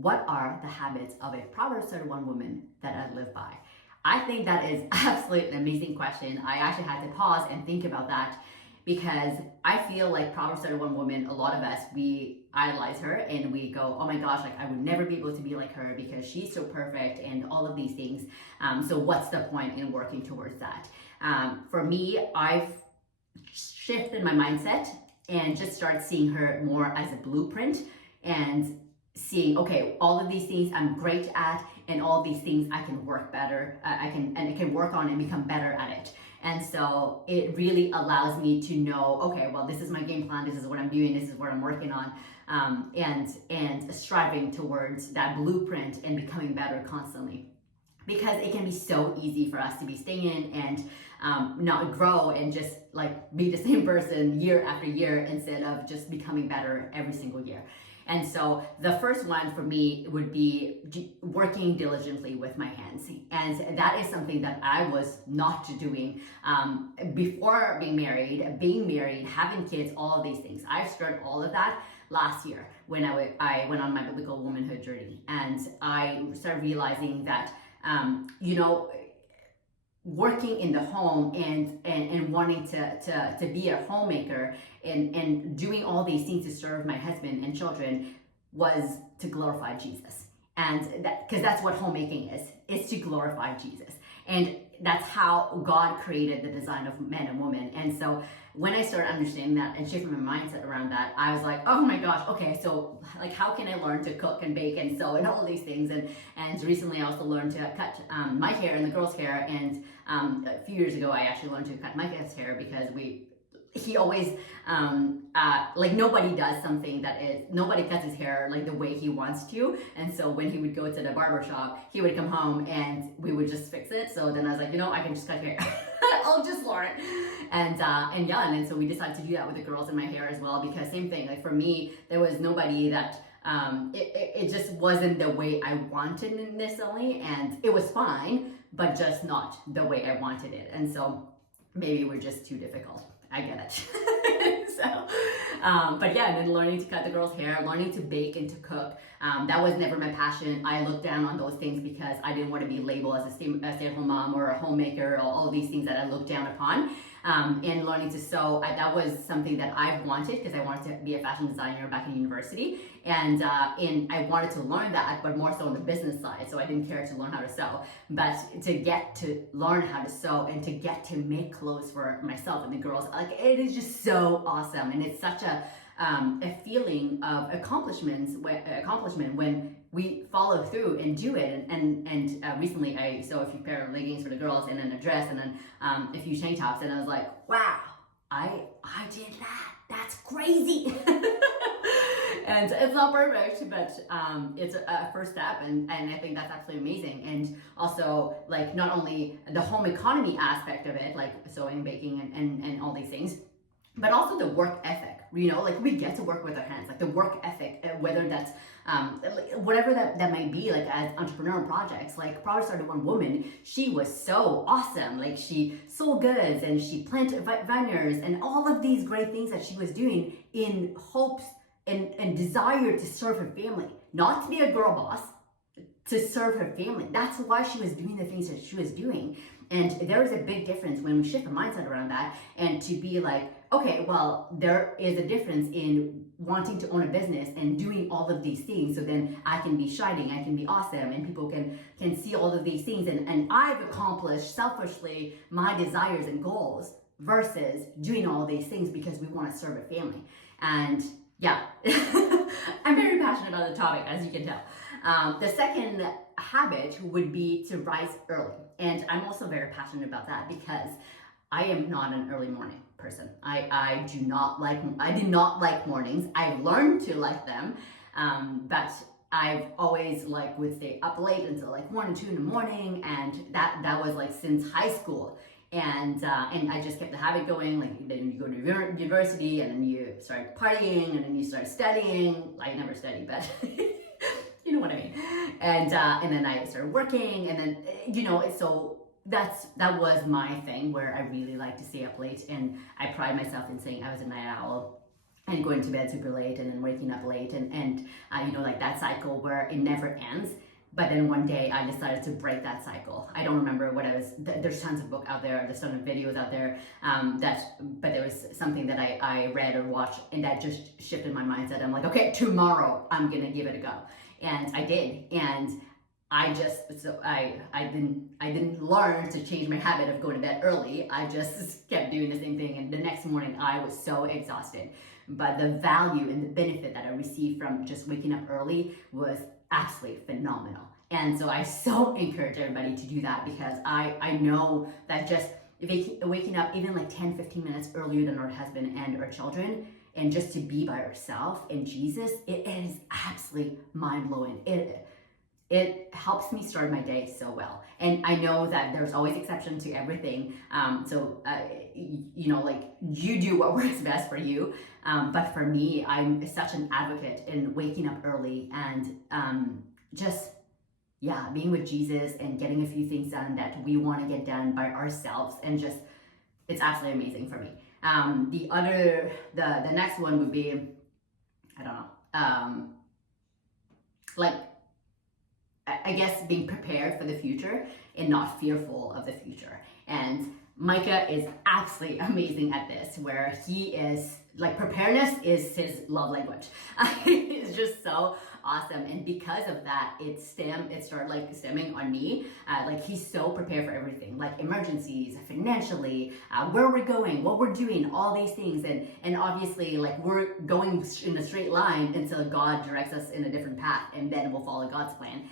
what are the habits of a Proverbs 31 woman that I live by? I think that is absolutely an amazing question. I actually had to pause and think about that because I feel like Proverbs 31 woman, a lot of us, we idolize her and we go, oh my gosh, like I would never be able to be like her because she's so perfect and all of these things. So what's the point in working towards that? For me, I've shifted my mindset and just started seeing her more as a blueprint and seeing, okay, all of these things I'm great at and all these things I can work better, I can work on and become better at it. And so it really allows me to know, okay, well, this is my game plan, this is what I'm doing, this is what I'm working on, and striving towards that blueprint and becoming better constantly. Because it can be so easy for us to be staying and not grow and just like be the same person year after year instead of just becoming better every single year. And so the first one for me would be working diligently with my hands. And that is something that I was not doing before being married, having kids, all of these things. I started all of that last year when I went on my Biblical Womanhood journey. And I started realizing that, working in the home and wanting to be a homemaker and doing all these things to serve my husband and children was to glorify Jesus. And because that's what homemaking is. It's to glorify Jesus. And that's how God created the design of man and woman. And so when I started understanding that and shifting my mindset around that, I was like, oh my gosh, okay, so like how can I learn to cook and bake and sew and all these things? And recently I also learned to cut my hair and the girls' hair. And a few years ago, I actually learned to cut my kid's hair because he always, like nobody does something nobody cuts his hair like the way he wants to. And so when he would go to the barber shop, he would come home and we would just fix it. So then I was like, I can just cut hair. I'll just learn. And so we decided to do that with the girls in my hair as well, because same thing, like for me, there was nobody that, it just wasn't the way I wanted it necessarily. And it was fine, but just not the way I wanted it. And so maybe we're just too difficult. I get it. But yeah, and then learning to cut the girls' hair, learning to bake and to cook. That was never my passion. I looked down on those things because I didn't want to be labeled as a stay-at-home mom or a homemaker or all these things that I looked down upon. And learning to sew, that was something that I wanted because I wanted to be a fashion designer back in university. And I wanted to learn that, but more so on the business side. So I didn't care to learn how to sew. But to get to learn how to sew and to get to make clothes for myself and the girls, like it is just so awesome. And it's such a feeling of accomplishment when we follow through and do it. And recently I sewed a few pair of leggings for the girls and then a dress and then a few tank tops. And I was like, wow, I did that. That's crazy. And it's not perfect, but it's a first step. And I think that's absolutely amazing. And also like not only the home economy aspect of it, like sewing, baking and all these things, but also the work ethic, like we get to work with our hands, like the work ethic, whether that's whatever that might be, like as entrepreneurial projects, like Proverbs 31 woman, she was so awesome. Like she sold goods and she planted vineyards and all of these great things that she was doing in hopes and desire to serve her family, not to be a girl boss, to serve her family. That's why she was doing the things that she was doing. And there is a big difference when we shift the mindset around that and to be like, okay, well, there is a difference in wanting to own a business and doing all of these things. So then I can be shining, I can be awesome, and people can see all of these things. And I've accomplished selfishly my desires and goals versus doing all of these things because we want to serve a family. And yeah, I'm very passionate about the topic, as you can tell. The second habit would be to rise early. And I'm also very passionate about that because I am not an early morning person. I did not like mornings. I've learned to like them, but I've always would stay up late until 1 or 2 in the morning, and that was since high school. And I just kept the habit going. Then you go to university, and then you start partying, and then you start studying. I never studied, but you know what I mean. And then I started working, and then so that was my thing where I really like to stay up late, and I pride myself in saying I was a night owl. and going to bed super late and then waking up late and you know, like that cycle where it never ends. But then one day I decided to break that cycle. I don't remember what I was, there's tons of books out there, there's tons of videos out there, but there was something that I read or watched, and that just shifted my mindset. I'm like, okay, tomorrow I'm gonna give it a go. And I did. And I didn't learn to change my habit of going to bed early. I just kept doing the same thing. And the next morning I was so exhausted. But the value and the benefit that I received from just waking up early was absolutely phenomenal. And so I so encourage everybody to do that, because I know that just waking up even like 10-15 minutes earlier than our husband and our children, and just to be by ourselves in Jesus, it is absolutely mind-blowing. It helps me start my day so well. And I know that there's always exception to everything. You know, like, you do what works best for you. But for me, I'm such an advocate in waking up early and being with Jesus and getting a few things done that we want to get done by ourselves. And just, it's absolutely amazing for me. The next one would be, I don't know, I guess being prepared for the future and not fearful of the future. And Micah is absolutely amazing at this, where he is like, preparedness is his love language. It's just so awesome. And because of that, it started like stemming on me. Like, he's so prepared for everything, like emergencies, financially, where we're going, what we're doing, all these things. And obviously, like, we're going in a straight line until God directs us in a different path, and then we'll follow God's plan.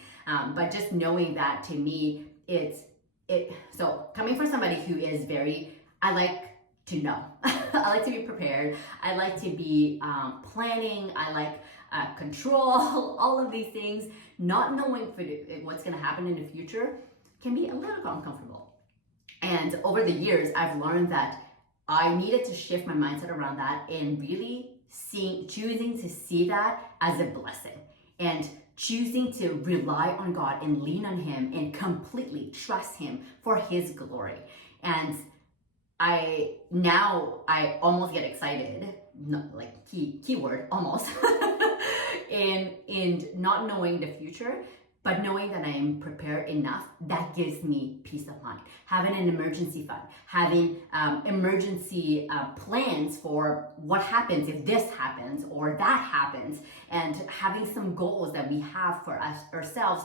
But just knowing that, to me, so coming from somebody who is I like to know. I like to be prepared. I like to be planning. I like control, all of these things. Not knowing what's going to happen in the future can be a little uncomfortable. And over the years, I've learned that I needed to shift my mindset around that, and really choosing to see that as a blessing, and choosing to rely on God and lean on Him and completely trust Him for His glory. And I almost get excited, not like keyword almost, in not knowing the future, but knowing that I am prepared enough. That gives me peace of mind. Having an emergency fund, having emergency plans for what happens if this happens or that happens, and having some goals that we have for ourselves,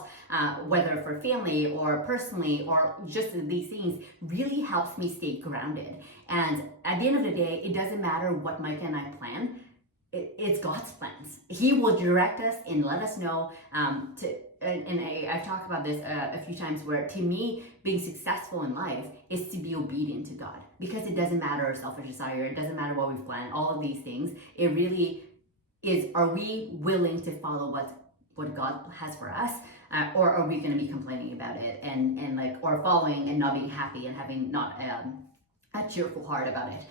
whether for family or personally or just these things, really helps me stay grounded. And at the end of the day, it doesn't matter what Micah and I plan. It's God's plans. He will direct us and let us know. I've talked about this a few times, where to me, being successful in life is to be obedient to God, because it doesn't matter our selfish desire. It doesn't matter what we've planned, all of these things. It really is, are we willing to follow what God has for us? Or are we going to be complaining about it or following and not being happy and having not a cheerful heart about it?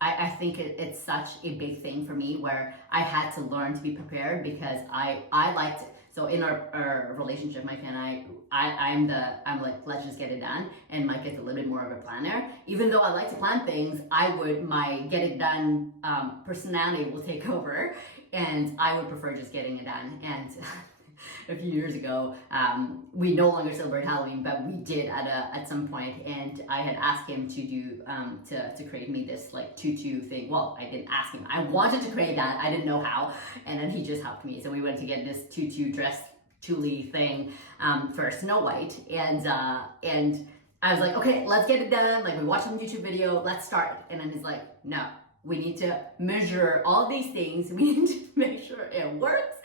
I think it's such a big thing for me, where I had to learn to be prepared, because I liked it. So in our relationship, Mike and I'm like, let's just get it done. And Mike is a little bit more of a planner. Even though I like to plan things, my get it done personality will take over, and I would prefer just getting it done. And a few years ago, we no longer celebrate Halloween, but we did at some point, and I had asked him to do to create me this like tutu thing. Well, I didn't ask him. I wanted to create that. I didn't know how, and then he just helped me. So we went to get this tutu dress tulle thing for Snow White, and I was like, okay, let's get it done. Like, we watched some YouTube video, let's start. And then he's like, no, we need to measure all these things. We need to make sure it works.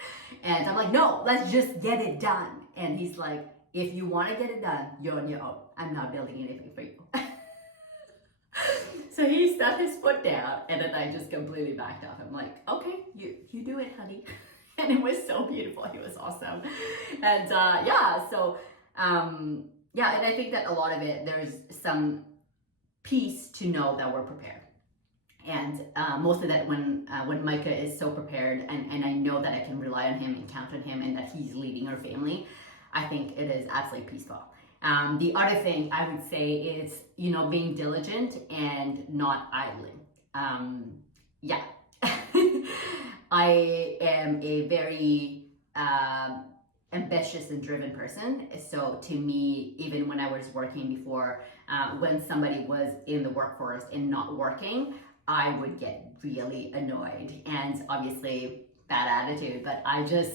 And I'm like, no, let's just get it done. And he's like, if you want to get it done, you're on your own. I'm not building anything for you. So he stuck his foot down, and then I just completely backed off. I'm like, okay, you do it, honey. And it was so beautiful. He was awesome. And and I think that a lot of it, there's some peace to know that we're prepared. And most of that, when Micah is so prepared, and I know that I can rely on him and count on him, and that he's leading our family, I think it is absolutely peaceful. The other thing I would say is, being diligent and not idling. Yeah. I am a very ambitious and driven person. So to me, even when I was working before, when somebody was in the workforce and not working, I would get really annoyed and obviously bad attitude, but I just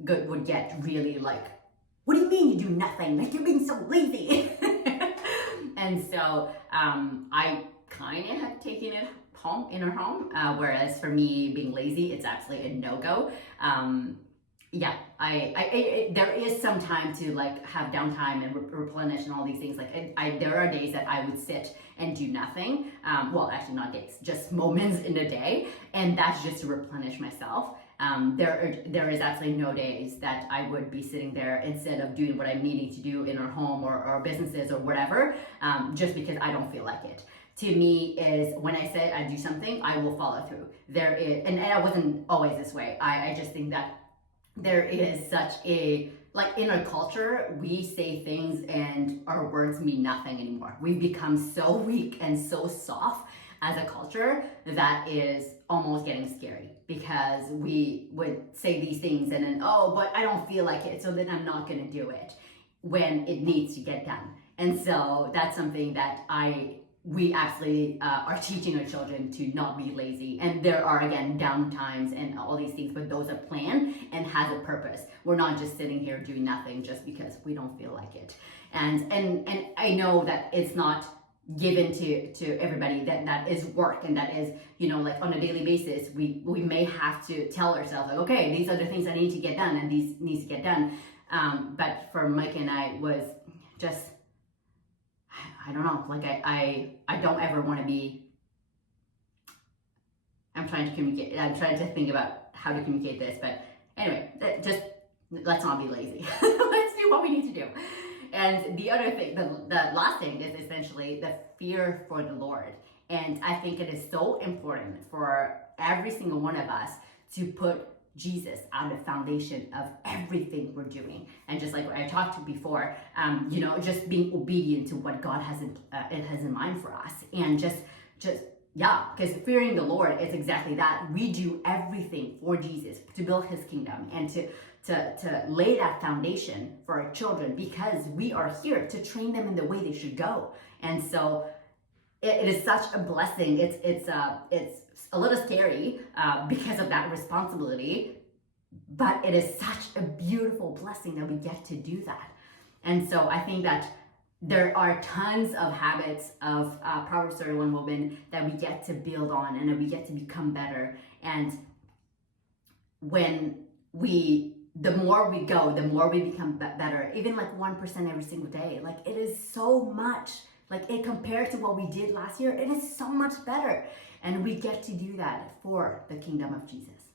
would get really like, what do you mean you do nothing? Like, you're being so lazy. And so I kind of have taken it home, in our home, whereas for me, being lazy, it's actually a no-go. Yeah, there is some time to like have downtime and replenish and all these things. Like there are days that I would sit and do nothing. Well, actually not days, just moments in a day, and that's just to replenish myself. There is actually no days that I would be sitting there instead of doing what I'm needing to do in our home or businesses or whatever, just because I don't feel like it. To me, is when I say I do something, I will follow through. There is, and I wasn't always this way. I just think that there is such a, like in our culture, we say things and our words mean nothing anymore. We've become so weak and so soft as a culture that is almost getting scary, because we would say these things and then, oh, but I don't feel like it, so then I'm not going to do it when it needs to get done. And so that's something that we actually are teaching our children to not be lazy. And there are, again, downtimes and all these things, but those are planned and has a purpose. We're not just sitting here doing nothing just because we don't feel like it. And I know that it's not given to everybody, that is work, and that is, like on a daily basis, we may have to tell ourselves, like, okay, these are the things I need to get done and these needs to get done. But for Mike and I was just, I don't know, like I don't ever want to be, I'm trying to think about how to communicate this, but anyway, just let's not be lazy. Let's do what we need to do. And the other thing, the last thing is essentially the fear for the Lord. And I think it is so important for every single one of us to put Jesus at the foundation of everything we're doing. And just like I talked to before, just being obedient to what God has in mind for us. And just because fearing the Lord is exactly that. We do everything for Jesus to build his kingdom and to lay that foundation for our children, because we are here to train them in the way they should go. And so it is such a blessing. It's a little scary because of that responsibility, but it is such a beautiful blessing that we get to do that. And so I think that there are tons of habits of Proverbs 31 women that we get to build on and that we get to become better. And the more we go, the more we become better. Even like 1% every single day. Like, it is so much. Like, it compared to what we did last year, it is so much better. And we get to do that for the kingdom of Jesus.